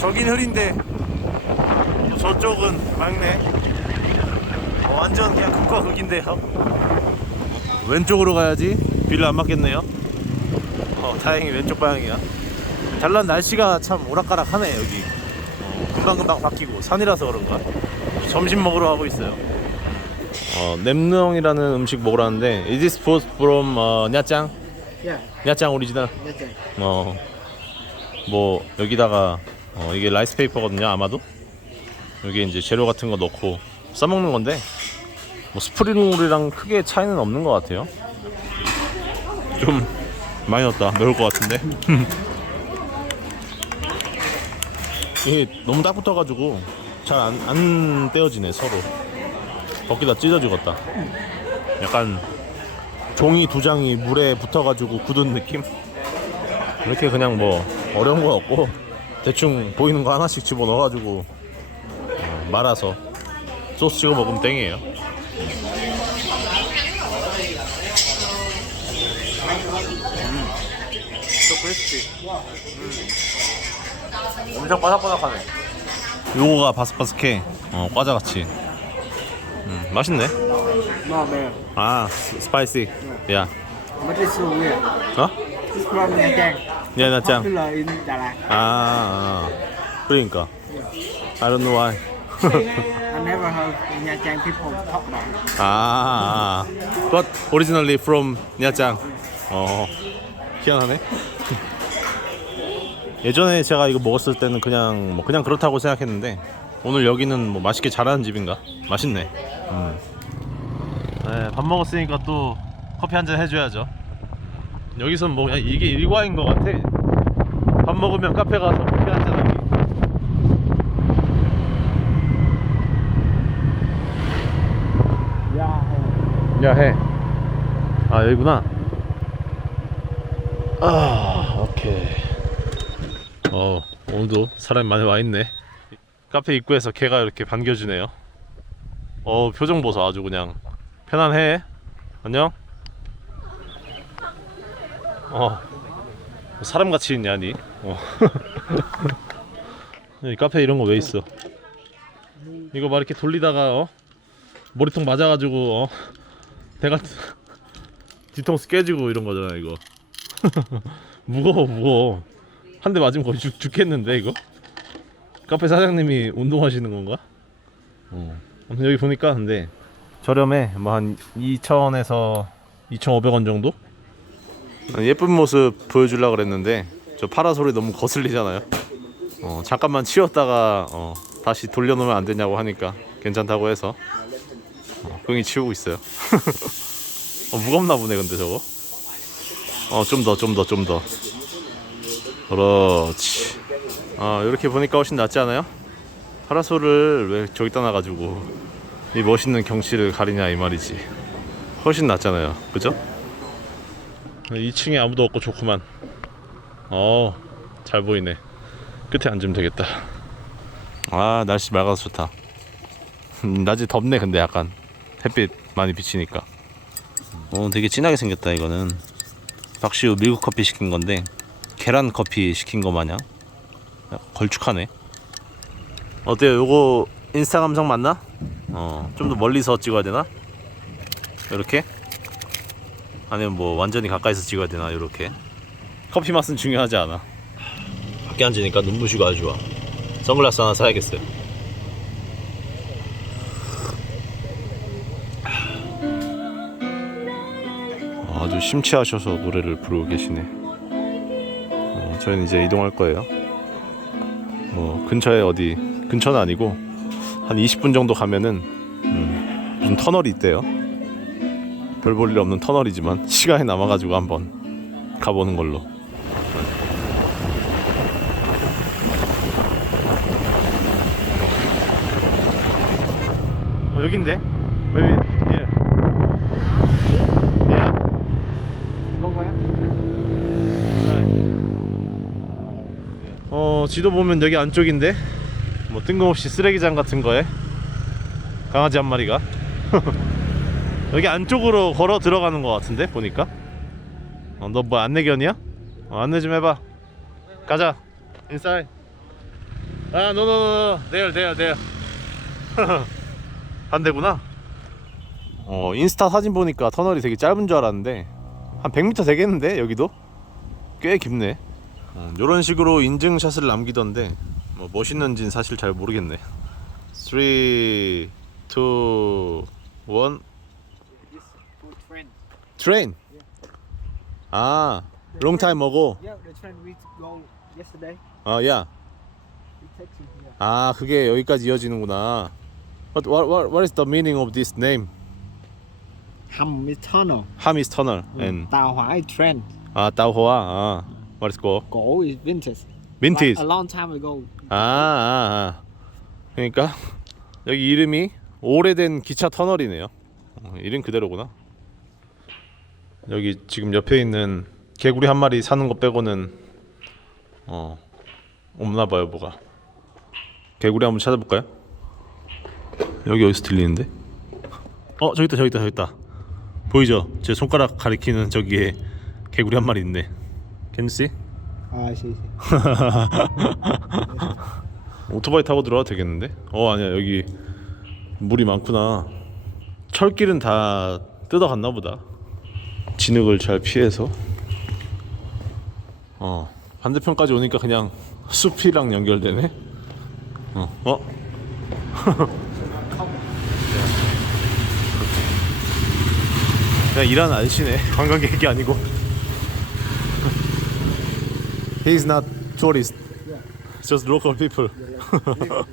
저긴 흐린데 저쪽은 맑네 어, 완전 그냥 극과 극인데요. 왼쪽으로 가야지. 빌라 안 맞겠네요. 어, 다행히 왼쪽 방향이야. 잘난 날씨가 참 오락가락하네 여기. 어, 금방금방 바뀌고 산이라서 그런가? 점심 먹으러 가고 있어요. 어, 냄능이라는 음식 먹으러 왔는데 Is this food from 어, 냐짱? Yeah, 냐짱 오리지널 that's it. 어, 뭐 여기다가 어, 이게 라이스 페이퍼거든요 아마도. 여기 이제 재료 같은 거 넣고 싸먹는 건데 뭐 스프링롤이랑 크게 차이는 없는 것 같아요. 좀 많이 넣었다. 매울 것 같은데. 이게 너무 딱 붙어가지고 잘 안 안 떼어지네 서로. 거기다 찢어지겠다. 약간 종이 두 장이 물에 붙어가지고 굳은 느낌? 이렇게 그냥 뭐 어려운 거 없고 대충 보이는 거 하나씩 집어 넣어가지고 어, 말아서 소스 찍어 먹으면 땡이에요. 또 크리스피. 엄청 바삭바삭하네. 요거가 바삭바삭해. 어 과자같이. 음, 맛있네. Not bad. 아 스- 스파이시. 야. So weird. 어? From. 야 나짱. Popular in Đà Lạt. 아, 아. 그러니까. I don't know why. I never heard Nha Trang people talk about it. 아, 아 but originally from 냐짱 어 희한하네. 예전에 제가 이거 먹었을 때는 그냥 뭐 그냥 그렇다고 생각했는데 오늘 여기는 뭐 맛있게 잘하는 집인가? 맛있네. 음. 네, 밥 먹었으니까 또 커피 한 잔 해줘야죠 여기선 뭐 그냥 이게 일과인 것 같아 밥 먹으면 카페 가서 커피 한잔 하기 야 해. 아 여기구나. 아 오케이. 어 오늘도 사람이 많이 와 있네. 카페 입구에서 개가 이렇게 반겨주네요. 어 표정 보소 아주 그냥 편안해. 안녕. 어 사람 같이 있냐 니. 어. 이 카페 이런 거 왜 있어? 이거 막 이렇게 돌리다가 어 머리통 맞아가지고 어 대가 뒤통수 깨지고 이런 거잖아 이거 무거워 무거워 한 대 맞으면 거의 죽, 죽겠는데 이거 카페 사장님이 운동하시는 건가? 어. 아무튼 여기 보니까 근데 저렴해 뭐 한 2,000원에서 2,500원 정도? 예쁜 모습 보여주려고 그랬는데 저 파라솔이 너무 거슬리잖아요. 어, 잠깐만 치웠다가 어, 다시 돌려놓으면 안 되냐고 하니까 괜찮다고 해서 어, 끙이 치우고 있어요. 어, 무겁나 보네 근데 저거. 어 좀 더 좀 더 좀 더. 그렇지. 아 이렇게 보니까 훨씬 낫지 않아요? 파라솔을 왜 저기다 놔가지고 이 멋있는 경치를 가리냐 이 말이지. 훨씬 낫잖아요. 그죠? 2층에 아무도 없고 좋구만. 어 잘 보이네. 끝에 앉으면 되겠다. 아 날씨 맑아서 좋다. 음, 낮에 덥네 근데 약간. 햇빛 많이 비치니까. 어 되게 진하게 생겼다 이거는. 박시우 밀크 커피 시킨 건데 계란 커피 시킨 거 마냥? 걸쭉하네. 어때요? 요거 인스타 감성 맞나? 어좀 더 멀리서 찍어야 되나? 이렇게? 아니면 뭐 완전히 가까이서 찍어야 되나 이렇게 커피 맛은 중요하지 않아 밖에 앉으니까 눈부시고 아주 좋아 선글라스 하나 사야겠어요 아주 심취하셔서 노래를 부르고 계시네. 어, 저희는 이제 이동할 거예요. 뭐 근처에 어디 근처는 아니고 한 20분 정도 가면은 음, 무슨 터널이 있대요. 별 볼 일 없는 터널이지만 시간이 남아가지고 한번 가보는 걸로. 어, 여긴데? 왜? 예. 예. 어 지도 보면 여기 안쪽인데 뭐 뜬금없이 쓰레기장 같은 거에 강아지 한 마리가 여기 안쪽으로 걸어 들어가는 것 같은데 보니까 어, 너뭐 안내견이야? 어, 안내 좀 해봐 가자 인사이 아, 노노노. 내일, 내일, 내일. 반대구나. 어, 인스타 사진 보니까 터널이 되게 짧은 줄 알았는데 한 100m 되겠는데 여기도 꽤 깊네. 어, 이런 식으로 인증샷을 남기던데 뭐 멋있는지는 사실 잘 모르겠네. 3, 2, 1 This good train. 트레인. 아, long time ago. Yeah, the train we go yesterday. 아, 야. We take you here. 아, 그게 여기까지 이어지는구나. But what, what, what is the meaning of this name? Hầm is tunnel. Ham is tunnel and Tàu hỏa is train. 아, 따오호아. 아, what is called? Cổ is vintage. Vintage. Like a long time ago. 아, 아, 아. 그러니까 여기 이름이 오래된 기차 터널이네요. 어, 이름 그대로구나. 여기 지금 옆에 있는 개구리 한 마리 사는 거 빼고는 어 없나 봐요, 뭐가. 개구리 한번 찾아볼까요? 여기 어디서 들리는데? 어, 저기 있다, 저기 있다, 저기 있다. 보이죠? 제 손가락 가리키는 저기에 개구리 한 마리 있네. Can you see? 아, 씨. 오토바이 타고 들어와도 되겠는데? 어 아니야 여기 물이 많구나 철길은 다 뜯어갔나 보다 진흙을 잘 피해서 어 반대편까지 오니까 그냥 숲이랑 연결되네 어? 어? 그냥 일하는 아저씨네 관광객이 아니고 He's not tourist Just local people.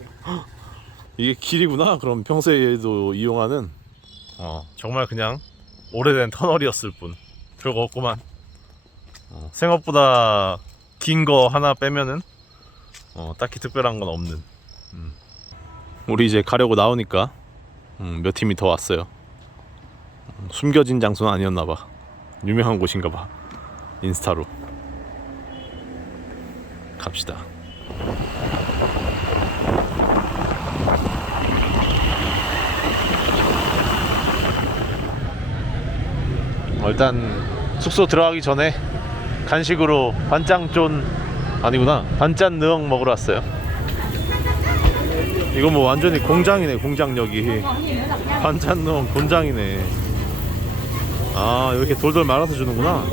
이게 길이구나. 그럼 평소에도 이용하는. 어 정말 그냥 오래된 터널이었을 뿐. 별거 없구만. 어, 생각보다 긴 거 하나 빼면은 어, 딱히 특별한 건 없는. 음. 우리 이제 가려고 나오니까 음, 몇 팀이 더 왔어요. 음, 숨겨진 장소는 아니었나봐. 유명한 곳인가봐. 인스타로. 갑시다. 일단 숙소 들어가기 전에 간식으로 반짱쫀 아니구나. 반짠 느엉 먹으러 왔어요. 이거 뭐 완전히 공장이네 공장역이. 반짠 느엉 공장이네. 아 이렇게 돌돌 말아서 주는구나.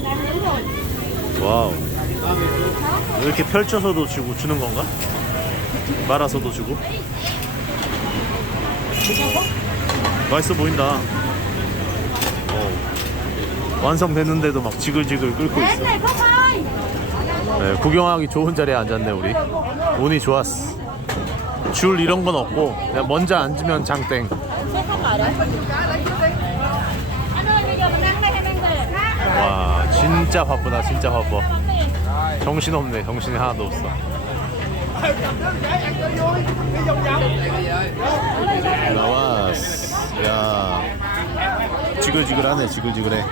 와우. 이렇게 펼쳐서도 주고 주는 건가? 말아서도 주고? 맛있어 보인다. 어. 완성됐는데도 막 지글지글 끓고 있어. 네, 구경하기 좋은 자리에 앉았네 우리. 운이 좋았어. 줄 이런 건 없고 그냥 먼저 앉으면 장땡. 와 진짜 바쁘다 진짜 바빠. 정신 없네 정신이 하나도 없어. 나왔어. 야 지글지글하네 지글지글해.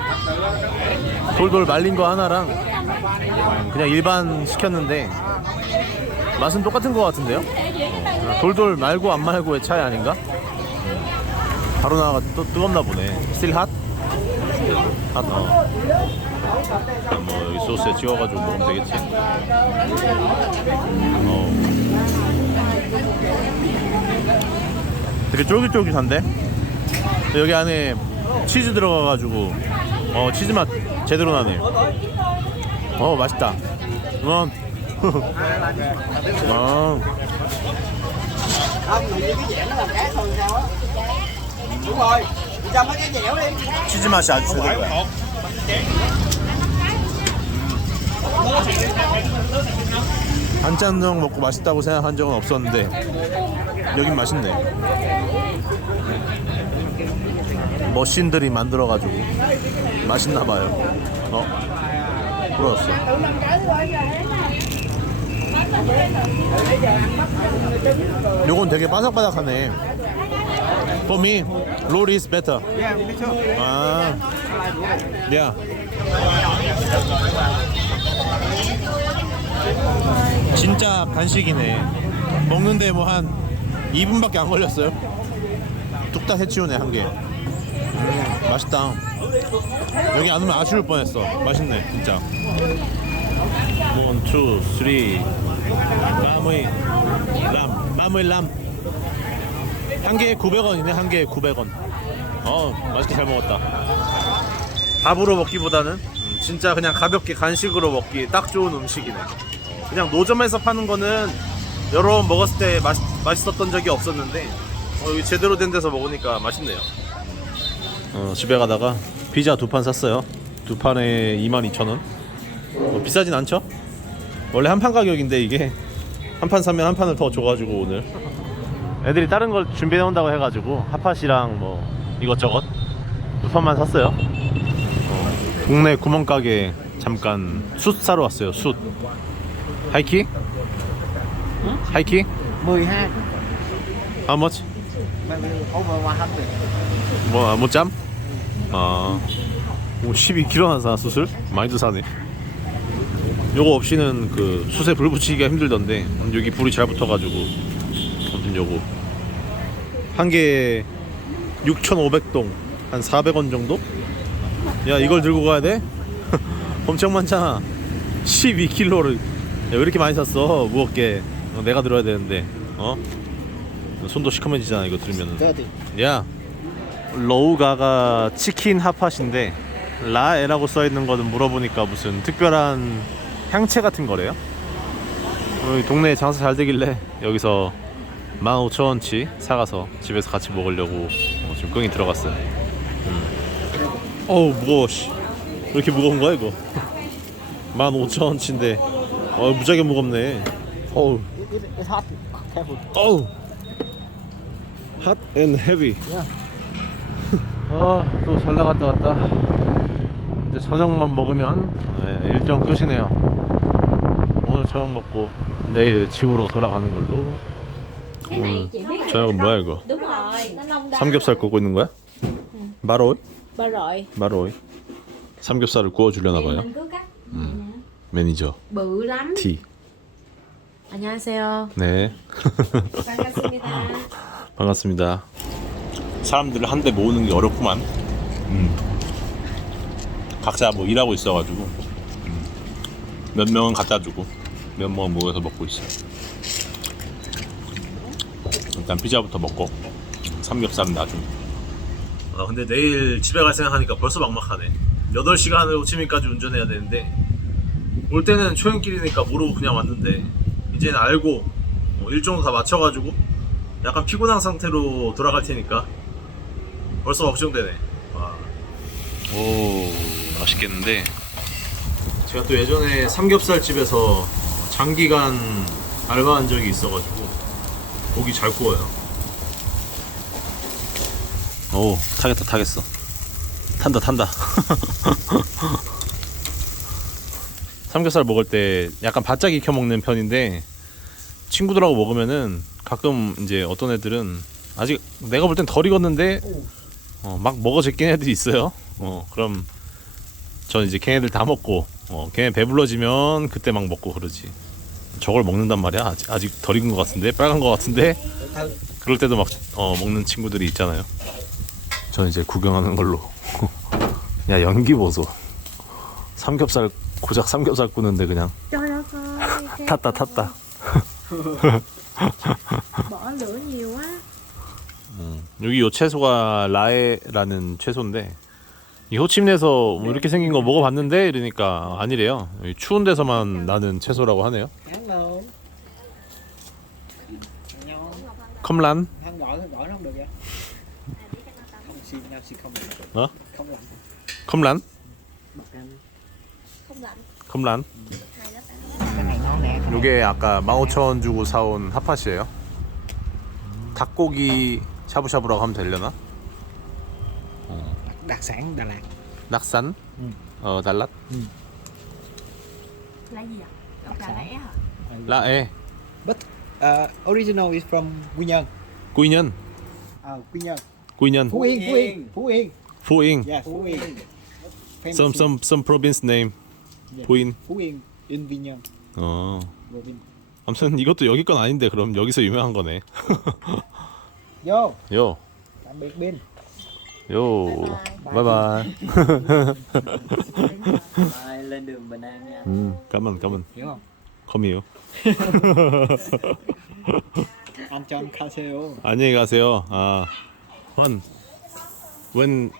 돌돌 말린 거 하나랑 음, 그냥 일반 시켰는데 맛은 똑같은 거 같은데요? 어, 돌돌 말고 안 말고의 차이 아닌가? 음, 바로 나가 또 뜨겁나 보네. 스틸 핫? 핫 어. 뭐 여기 소스에 찍어가지고 먹으면 되겠지. 어. 되게 쫄깃쫄깃한데 여기 안에 치즈 들어가가지고 어 치즈 맛 제대로 나네 어 맛있다 어. 어. 치즈 맛이 아주 제대로야 반찬동 먹고 맛있다고 생각한 적은 없었는데 여긴 맛있네 머신들이 만들어가지고 맛있나봐요 어? 부러웠어 요건 되게 바삭바삭하네 For me, roll is better Yeah. 아, 야. 진짜 간식이네. 먹는데 뭐 한 2분밖에 안 걸렸어요. 뚝딱 해치우네 한 개. 음, 맛있다. 여기 안 오면 아쉬울 뻔했어. 맛있네, 진짜. 뭐 원, 투, 쓰리. 마무이 람, 마무이 람. 한 개에 900원이네. 한 개에 900원. 어, 맛있게 잘 먹었다. 밥으로 먹기보다는 음, 진짜 그냥 가볍게 간식으로 먹기 딱 좋은 음식이네. 그냥 노점에서 파는 거는 여러 번 먹었을 때 맛, 맛있었던 적이 없었는데 어, 여기 제대로 된 데서 먹으니까 맛있네요. 어, 집에 가다가 피자 두 판 샀어요. 두 판에 22,000원. 뭐 비싸진 않죠? 원래 한 판 가격인데 이게 한 판 사면 한 판을 더 줘가지고 오늘 애들이 다른 걸 준비해 온다고 해가지고 핫팟이랑 뭐 이것저것 두 판만 샀어요. 어, 동네 구멍가게 잠깐 숯 사러 왔어요. 숯. 하이키? 하이키? 12 How much? Over 100 뭐, 못 짬? 아, 오, 12kg나 사, 숯을? 많이도 사네. 요거 없이는 그 숯에 불 붙이기가 힘들던데, 여기 불이 잘 붙어가지고, 아무튼 요거. 한 개에 6,500동, 한 400원 정도? 야, 이걸 들고 가야 돼? 엄청 많잖아. 12kg를. 왜 이렇게 많이 샀어? 무겁게. 어, 내가 들어야 되는데, 어? 손도 시커매지잖아, 이거 들으면은. 30야 로우가가 치킨 핫팟인데 라에라고 써 있는 거는 물어보니까 무슨 특별한 향채 같은 거래요? 여기 동네에 장사 잘 되길래 여기서 15,000원치 사가서 집에서 같이 먹으려고 어, 지금 끙이 들어갔어요. 음. 어우 무거워 씨. 왜 이렇게 무거운 거야 이거? 15,000원치인데. 어 무지하게 무겁네. 어우. careful 어우 핫앤 헤비 아또 잘 나갔다 왔다. 이제 저녁만 먹으면 네, 일정 끝이네요. 오늘 저녁 먹고 내일 집으로 돌아가는 걸로. 오늘 저녁은 뭐야 이거? đúng rồi nó nông đá 삼겹살 굽고 있는 거야? 마로이? ba rồi 마로이? 삼겹살을 구워 주려나 thì 봐요. mình cứ cắt 매니저. bự lắm T 안녕하세요. 네. 반갑습니다 반갑습니다. 사람들을 한데 모으는 게 어렵구만. 음. 각자 뭐 일하고 있어가지고 음. 몇 명은 갖다 주고 몇 명은 모여서 먹고 있어. 일단 피자부터 먹고 삼겹살은 나중에. 아 근데 내일 집에 갈 생각하니까 벌써 막막하네. 8시간을 호치민까지 운전해야 되는데 올 때는 초행길이니까 모르고 그냥 왔는데 이제는 알고 뭐 일정도 다 맞춰가지고 약간 피곤한 상태로 돌아갈 테니까 벌써 걱정되네. 와. 오 맛있겠는데. 제가 또 예전에 삼겹살 집에서 장기간 알바한 적이 있어가지고 고기 잘 구워요. 오 타겠다 타겠어. 탄다 탄다. 삼겹살 먹을 때 약간 바짝 익혀 먹는 편인데 친구들하고 먹으면은 가끔 이제 어떤 애들은 아직 내가 볼 땐 덜 익었는데 어, 막 먹어 제낀 애들이 있어요. 어, 그럼 전 이제 걔네들 다 먹고 어, 걔네 배불러지면 그때 막 먹고 그러지. 저걸 먹는단 말이야. 아직, 아직 덜 익은 것 같은데 빨간 것 같은데 그럴 때도 막 어, 먹는 친구들이 있잖아요. 전 이제 구경하는 걸로. 야 연기 보소. 삼겹살 고작 삼겹살 구는데 그냥 탔다 탔다. bỏ lửa nhiều quá 여기 요 채소가 라에라는 채소인데 이 호치민에서 뭐 이렇게 생긴 거 먹어봤는데 이러니까 아니래요. 여기 추운 데서만 나는 채소라고 하네요. 컴란, Không gọi gọi nó không được vậy Không xin nhau xin không được Hả? Không lạnh 컴란, Bật ra không lạnh 컴란. hay lắm Cái cái này 이게 아까 15,000원 주고 사온 핫팟이에요. 닭고기 샤브샤브라고 하면 되려나? đặc, sản Đà Lạt 낙산, 응. 어 달랏, là gì ạ Đậu cà lẽ hả 라에, But uh, original is from Quy Nhơn 꾸이년, À, Quy Nhơn 꾸이년, Phú Yên Phú Yên Phú Yên 포잉. Yeah Phú Yên Famous Some some some province name. Yeah. 포인. Phú Yên in Quy Nhơn 어. Province. 아무튼 이것도 여기 건 아닌데 그럼 여기서 유명한 거네. 요. tạm biệt Bin 요. 바이바이. Mai lên đường bình an nha. 음, 까만 까만. Hiểu không? 컴이요. Anh cho anh casio. 안녕히 가세요. 아, when when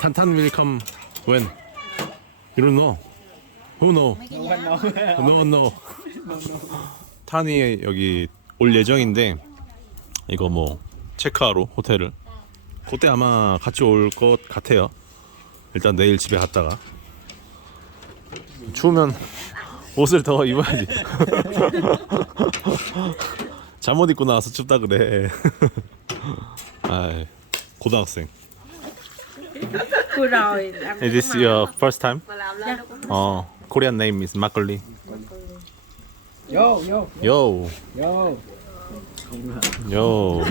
탄탄 will come when you don't know who know no no 탄이 여기 올 예정인데 이거 뭐 체크하러 호텔을 그때 아마 같이 올 것 같아요. 일단 내일 집에 갔다가 추우면 옷을 더 입어야지. 잠옷 입고 나와서 춥다 그래. 아, 고등학생. Is this your first time? 어, Korean name is 막걸리. Yo, vô. yo.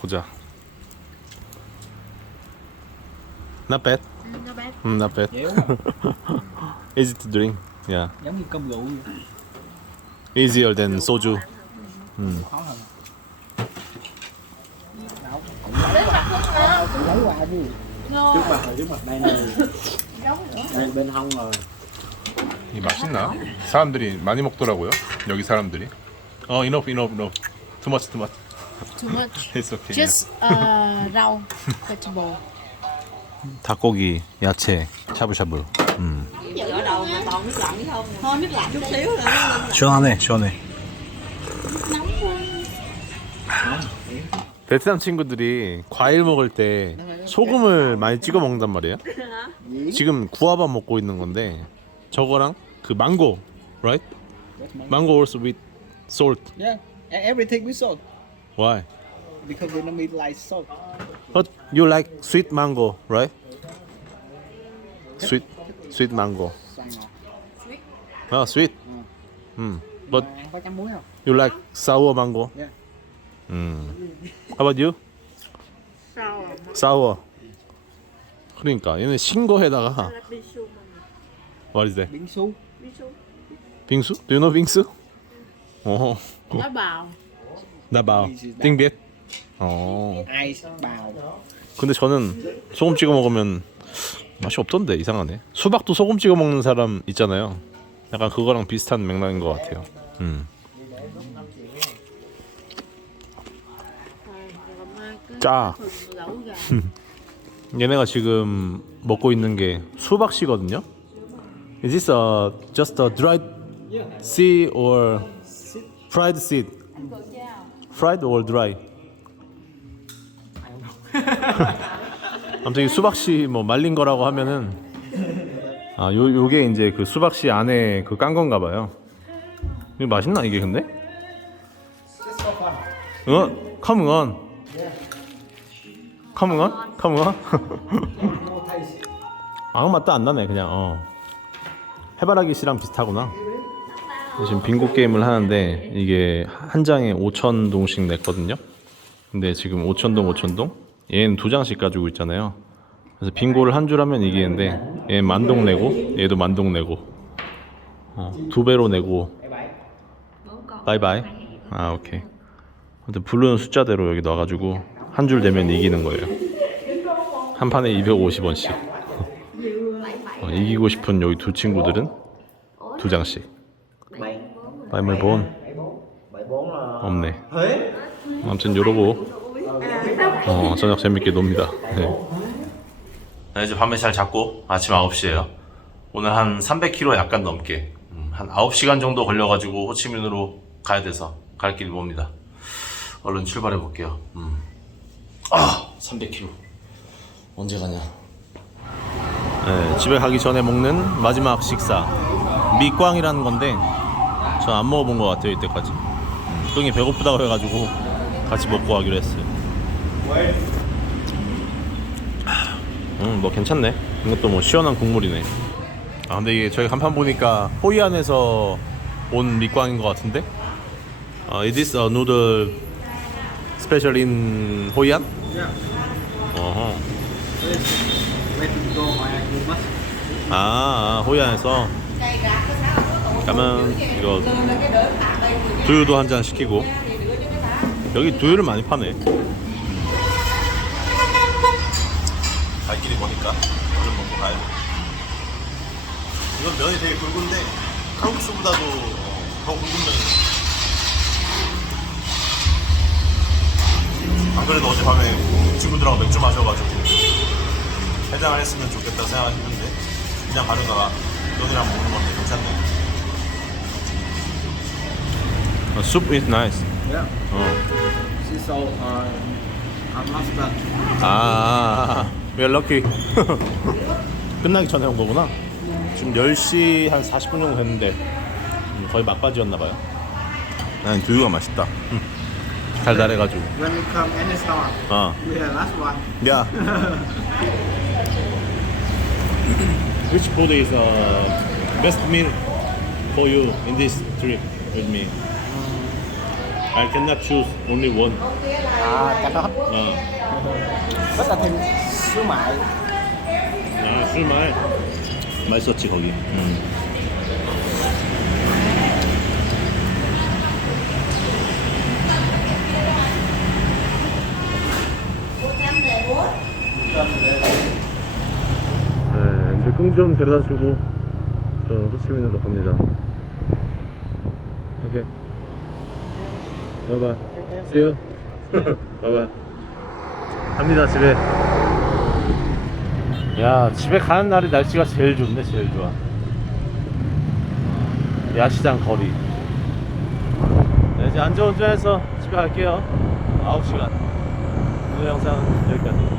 보자. Not bad. 음, not bad. Dẻo mà. Easy to drink. Yeah. Giống như cơm rượu vậy. Easier than soju. Khó hơn. Đâu, cũng lấy qua. Cũng lấy qua chứ. Trước mặt rồi, trước mặt đây này. Bên hông rồi. 이 맛있나? 사람들이 많이 먹더라고요. 여기 사람들이. 어, enough, enough, enough. Too much, too much. Too much. It's okay. Just uh, rau, vegetable. 닭고기, 야채, 샤브샤브. 음. ở đầu mà toàn nước lạnh không thôi nước lạnh chút xíu nữa nó lên 시원하네, 시원해. 베트남 친구들이 과일 먹을 때 소금을 많이 찍어 먹는단 말이에요. 지금 구아바 먹고 있는 건데 저거랑 그 망고, right? Mango also with salt. Yeah, e- everything with salt. Why? Because Vietnamese like salt. But you like sweet mango, right? Sweet, sweet mango. Ngọt. Ah, sweet. Hmm. But you like sour mango? Yeah. 음. How about you? Sour. 그러니까 얘는 신 거에다가 là bisu mà what is that? Su. bisu 빙수? Do you know 빙수? 어, Nói bào. 나봐. 띵비엣. 어. Ice bào. 근데 저는 소금 찍어 먹으면 맛이 없던데 이상하네. 수박도 소금 찍어 먹는 사람 있잖아요. 약간 그거랑 비슷한 맥락인 것 같아요. 음. rồi mai cứ 짜. 얘네가 지금 먹고 있는 게 수박씨거든요. Is this a, just a dried seed or fried seed? Fried or dry? 아무튼 이 수박씨 뭐 말린 거라고 하면은 아, 요 요게 이제 그 수박씨 안에 그 깐 건가 봐요. 이거 맛있나 이게 근데? 어? 커밍 온. 커밍온? 커밍온? 아무 맛도 안 나네 그냥 어. 해바라기 씨랑 비슷하구나. 지금 빙고 게임을 하는데 이게 한 장에 5천 동씩 냈거든요. 근데 지금 5천 동 5천 동 얘는 두 장씩 가지고 있잖아요. 그래서 빙고를 한 줄 하면 이기는데 얘 만동 내고 얘도 만동 내고 어, 두 배로 내고 바이바이. 아 오케이. 아무튼 부르는 숫자대로 여기 넣어가지고 한 줄 되면 이기는 거예요. 한 판에 250원씩. 어, 이기고 싶은 여기 두 친구들은 두 장씩. 바이멀 본 없네. 아무튼 요러고 어, 저녁 재밌게 놉니다. 네. 네, 이제 밤에 잘 잤고 아침 9시에요. 오늘 한 300km 약간 넘게 음, 한 9시간 정도 걸려가지고 호치민으로 가야 돼서 갈 길이 멉니다. 얼른 출발해 볼게요. 음. 아, 300km. 언제 가냐? 네, 집에 가기 전에 먹는 마지막 식사 밑광이라는 건데 전 안 먹어본 것 같아요 이때까지. 음, 똥이 배고프다고 해가지고 같이 먹고 가기로 했어요. 음, 뭐 괜찮네. 이것도 뭐 시원한 국물이네. 아, 근데 이게 저희 간판 보니까 호이안에서 온 밑광인 것 같은데? 아, is this a noodle special in 호이안? 어허. Where to go. 아, 아, 호이안에서. 그러면 이거 두유도 한 잔 시키고. 여기 두유를 많이 파네. 길이 머니까 얼른 먹고 가야죠. 이건 면이 되게 굵은데 칼국수보다도 어, 더 굵은 면이에요. 안 그래도 어젯밤에 친구들하고 맥주 마셔가지고 해장을 했으면 좋겠다 생각했는데 그냥 가려다가 면이랑 먹는 건데 괜찮네. Uh, soup is nice. Yeah. 어. Sea salt uh, and mustard. 아, we are lucky. 끝나기 전에 온 거구나. 지금 10시 한 40분 정도 됐는데 음, 거의 막바지였나 봐요. 난 두유가 맛있다. 음. 달달해가지고. When we come any store, 아, we have last one. 야. Which food is uh, best meal for you in this trip with me? I cannot choose only one. À, cà rốt. 어. Rất là thêm xíu mại. 아, 술말 맛있었지 거기. 음. 네, 이제 끙좀 데려다 주고 저 호치민으로 갑니다. 오케이. 바이바이. See you. 바이바이. 갑니다 집에. 야 집에 가는 날이 날씨가 제일 좋네 제일 좋아 야시장 거리 네, 이제 안전운전해서 집에 갈게요 9시간 오늘 영상은 여기까지